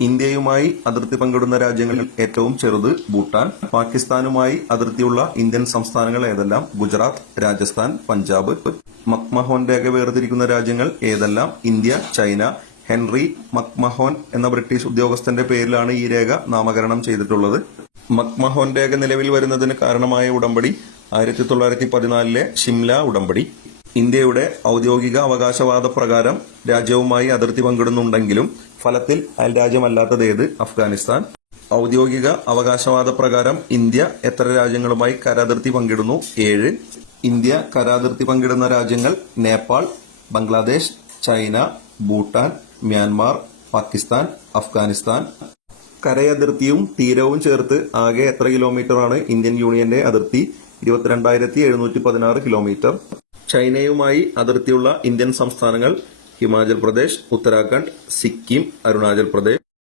ഇന്ത്യയുമായി അതിർത്തി പങ്കിടുന്ന രാജ്യങ്ങളിൽ ഏറ്റവും ചെറുത് ഭൂട്ടാൻ. പാകിസ്ഥാനുമായി അതിർത്തിയുള്ള ഇന്ത്യൻ സംസ്ഥാനങ്ങൾ ഏതെല്ലാം? ഗുജറാത്ത് രാജസ്ഥാൻ പഞ്ചാബ്. മക്മഹോൻ രേഖ വേർതിരിക്കുന്ന രാജ്യങ്ങൾ ഏതെല്ലാം? India China. ഹെൻറി മക്മഹോൻ എന്ന ബ്രിട്ടീഷ് ഉദ്യോഗസ്ഥന്റെ പേരിലാണ് ഈ രേഖ നാമകരണം ചെയ്തിട്ടുള്ളത്. മക്മഹോൻ രേഖ നിലവിൽ വരുന്നതിന് കാരണമായ ഉടമ്പടി ആയിരത്തി തൊള്ളായിരത്തി പതിനാലിലെ ഷിംല ഉടമ്പടി. ഇന്ത്യയുടെ ഔദ്യോഗിക അവകാശവാദ പ്രകാരം രാജ്യവുമായി അതിർത്തി പങ്കിടുന്നുണ്ടെങ്കിലും ഫലത്തിൽ അയൽരാജ്യമല്ലാത്തത് ഏത്? അഫ്ഗാനിസ്ഥാൻ. ഔദ്യോഗിക അവകാശവാദ പ്രകാരം ഇന്ത്യ എത്ര രാജ്യങ്ങളുമായി കരാതിർത്തി പങ്കിടുന്നു? ഏഴ്. ഇന്ത്യ കരാതിർത്തി പങ്കിടുന്ന രാജ്യങ്ങൾ നേപ്പാൾ ബംഗ്ലാദേശ് ചൈന ഭൂട്ടാൻ മ്യാൻമാർ പാകിസ്ഥാൻ അഫ്ഗാനിസ്ഥാൻ. കരയതിർത്തിയും തീരവും ചേർത്ത് ആകെ എത്ര കിലോമീറ്ററാണ് ഇന്ത്യൻ യൂണിയന്റെ അതിർത്തി? ഇരുപത്തിരണ്ടായിരത്തി എഴുന്നൂറ്റി പതിനാറ് കിലോമീറ്റർ. ചൈനയുമായി അതിർത്തിയുള്ള ഇന്ത്യൻ സംസ്ഥാനങ്ങൾ ഹിമാചൽ പ്രദേശ് ഉത്തരാഖണ്ഡ് സിക്കിം അരുണാചൽ പ്രദേശ്